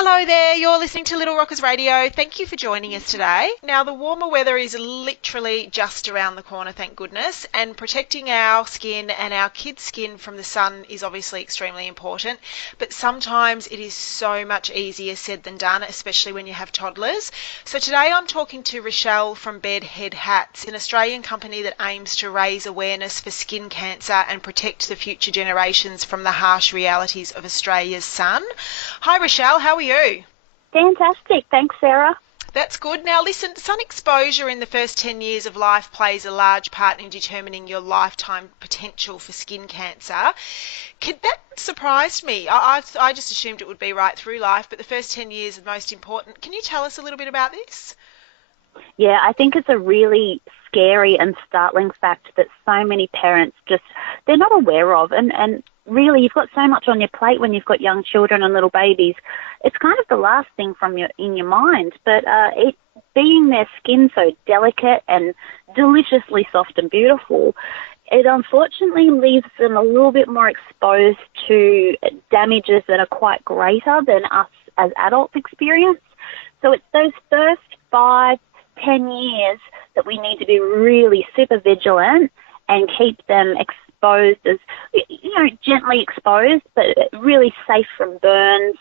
Hello there, you're listening to Little Rockers Radio. Thank you for joining us today. Now, the warmer weather is literally just around the corner, thank goodness, and protecting our skin and our kids' skin from the sun is obviously extremely important, but sometimes it is so much easier said than done, especially when you have toddlers. So today I'm talking to Richelle from Bedhead Hats, an Australian company that aims to raise awareness for skin cancer and protect the future generations from the harsh realities of Australia's sun. Hi Richelle, how are you? Fantastic. Thanks, Sarah. That's good. Now listen, sun exposure in the first 10 years of life plays a large part in determining your lifetime potential for skin cancer. That surprised me. I just assumed it would be right through life, but the first 10 years are the most important. Can you tell us a little bit about this? Yeah, I think it's a really scary and startling fact that so many parents they're not aware of. And really, you've got so much on your plate when you've got young children and little babies. It's kind of the last thing in your mind. But it being their skin so delicate and deliciously soft and beautiful, it unfortunately leaves them a little bit more exposed to damages that are quite greater than us as adults experience. So it's those first 5-10 years that we need to be really super vigilant and keep them exposed as, gently exposed, but really safe from burns,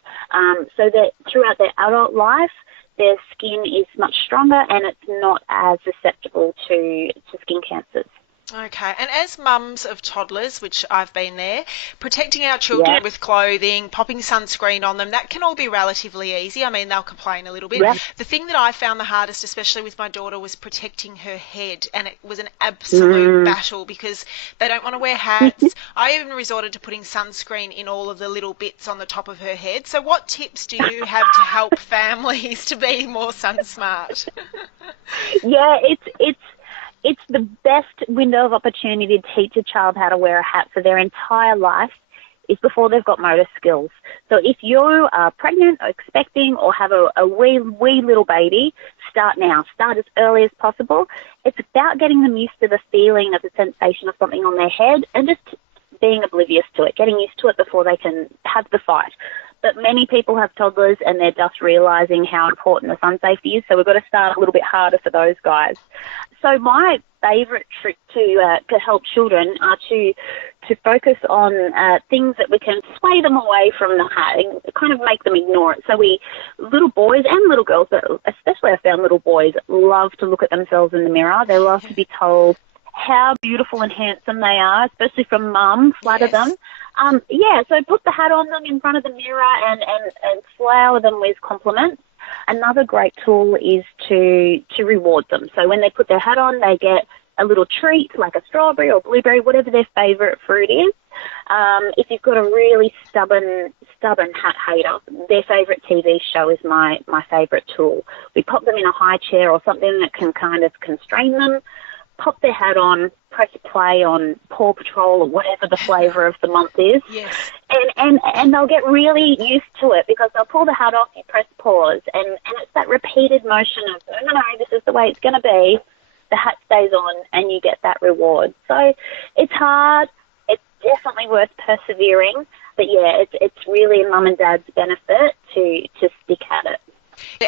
so that throughout their adult life, their skin is much stronger and it's not as susceptible to skin cancers. Okay, and as mums of toddlers, which I've been there, protecting our children with clothing, popping sunscreen on them, that can all be relatively easy. I mean, they'll complain a little bit. Yep. The thing that I found the hardest, especially with my daughter, was protecting her head, and it was an absolute battle because they don't want to wear hats. I even resorted to putting sunscreen in all of the little bits on the top of her head. So what tips do you have to help families to be more sun smart? Yeah, it's the best window of opportunity to teach a child how to wear a hat for their entire life is before they've got motor skills. So if you are pregnant or expecting or have a wee little baby, start now. Start as early as possible. It's about getting them used to the feeling of the sensation of something on their head and just being oblivious to it, getting used to it before they can have the fight. But many people have toddlers and they're just realising how important the sun safety is, so we've got to start a little bit harder for those guys. So my favourite trick to help children are to focus on things that we can sway them away from the hat and kind of make them ignore it. So little boys and little girls, but especially I found little boys, love to look at themselves in the mirror. They love to be told how beautiful and handsome they are, especially from mum, flatter them. So put the hat on them in front of the mirror and flower them with compliments. Another great tool is to reward them. So when they put their hat on, they get a little treat like a strawberry or blueberry, whatever their favourite fruit is. If you've got a really stubborn hat hater, their favourite TV show is my favourite tool. We pop them in a high chair or something that can kind of constrain them, pop their hat on, press play on Paw Patrol or whatever the flavour of the month is. Yes. And they'll get really used to it because they'll pull the hat off, you press pause, and it's that repeated motion of, no, this is the way it's going to be. The hat stays on and you get that reward. So it's hard. It's definitely worth persevering. But, yeah, it's really in mum and dad's benefit to stick at it.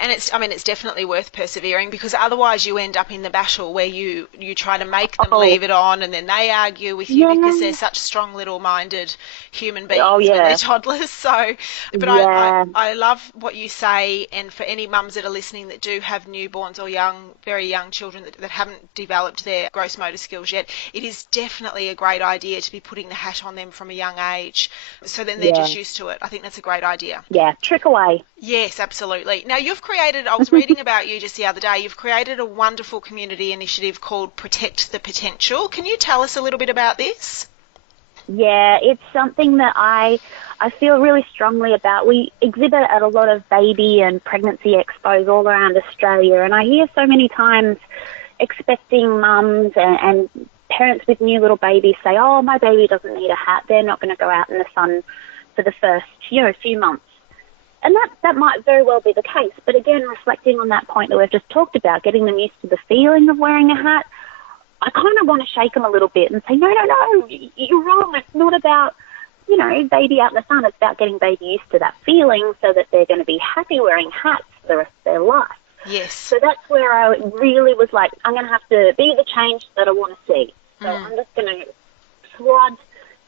And it's definitely worth persevering because otherwise you end up in the battle where you try to make them leave it on and then they argue with you because they're such strong little-minded human beings when they're toddlers. So, but I love what you say, and for any mums that are listening that do have newborns or very young children that haven't developed their gross motor skills yet, it is definitely a great idea to be putting the hat on them from a young age so then they're just used to it. I think that's a great idea. Yeah, trick away. Yes, absolutely. Now, I was reading about you just the other day, you've created a wonderful community initiative called Protect the Potential. Can you tell us a little bit about this? Yeah, it's something that I feel really strongly about. We exhibit at a lot of baby and pregnancy expos all around Australia, and I hear so many times expecting mums and parents with new little babies say, oh, my baby doesn't need a hat. They're not going to go out in the sun for the first few months. And that might very well be the case. But again, reflecting on that point that we've just talked about, getting them used to the feeling of wearing a hat, I kind of want to shake them a little bit and say, no, you're wrong. It's not about you know, baby out in the sun. It's about getting baby used to that feeling so that they're going to be happy wearing hats for the rest of their life. Yes. So that's where I really was like, I'm going to have to be the change that I want to see. So I'm just going to flood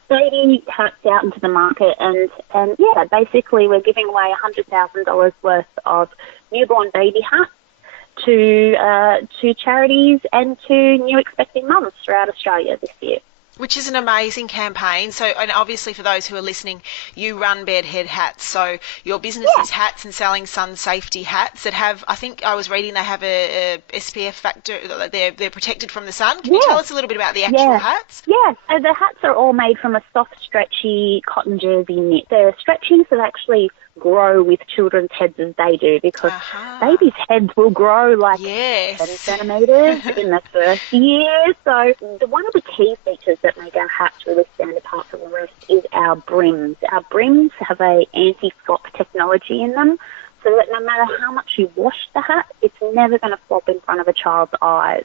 baby hats out into the market, and yeah, basically we're giving away $100,000 worth of newborn baby hats to charities and to new expecting mums throughout Australia this year. Which is an amazing campaign. So, and obviously for those who are listening, you run Bedhead Hats. So your business is hats and selling sun safety hats that have, I think I was reading, they have a SPF factor, they're protected from the sun. Can you tell us a little bit about the actual hats? Yeah, so the hats are all made from a soft, stretchy cotton jersey knit. They're stretchy, so they actually grow with children's heads as they do, because babies' heads will grow like 7 centimetres in the first year. So one of the key features that make our hats really stand apart from the rest is our brims. Our brims have a anti-flop technology in them, so that no matter how much you wash the hat, it's never going to flop in front of a child's eyes,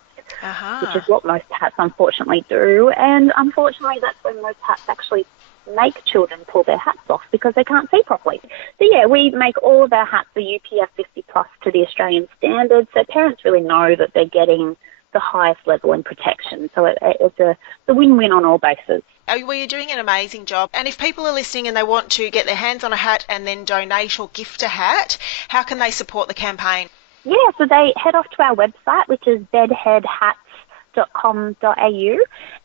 which is what most hats unfortunately do. And unfortunately, that's when most hats actually make children pull their hats off because they can't see properly. So yeah, we make all of our hats the UPF 50 plus to the Australian standard, so parents really know that they're getting the highest level in protection. So it's a win-win on all bases. Well, you're doing an amazing job. And if people are listening and they want to get their hands on a hat and then donate or gift a hat, how can they support the campaign? Yeah, so they head off to our website, which is bedheadhats.com.au,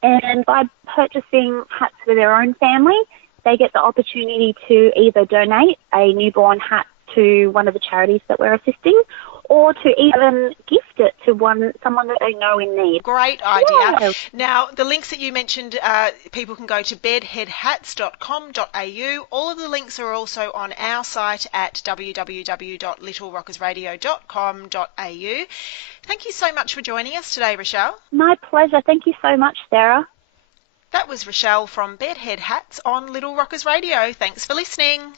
and by purchasing hats for their own family, they get the opportunity to either donate a newborn hat to one of the charities that we're assisting, or to even gift it to someone that they know in need. Great idea. Yeah. Now, the links that you mentioned, people can go to bedheadhats.com.au. All of the links are also on our site at www.littlerockersradio.com.au. Thank you so much for joining us today, Richelle. My pleasure. Thank you so much, Sarah. That was Richelle from Bedhead Hats on Little Rockers Radio. Thanks for listening.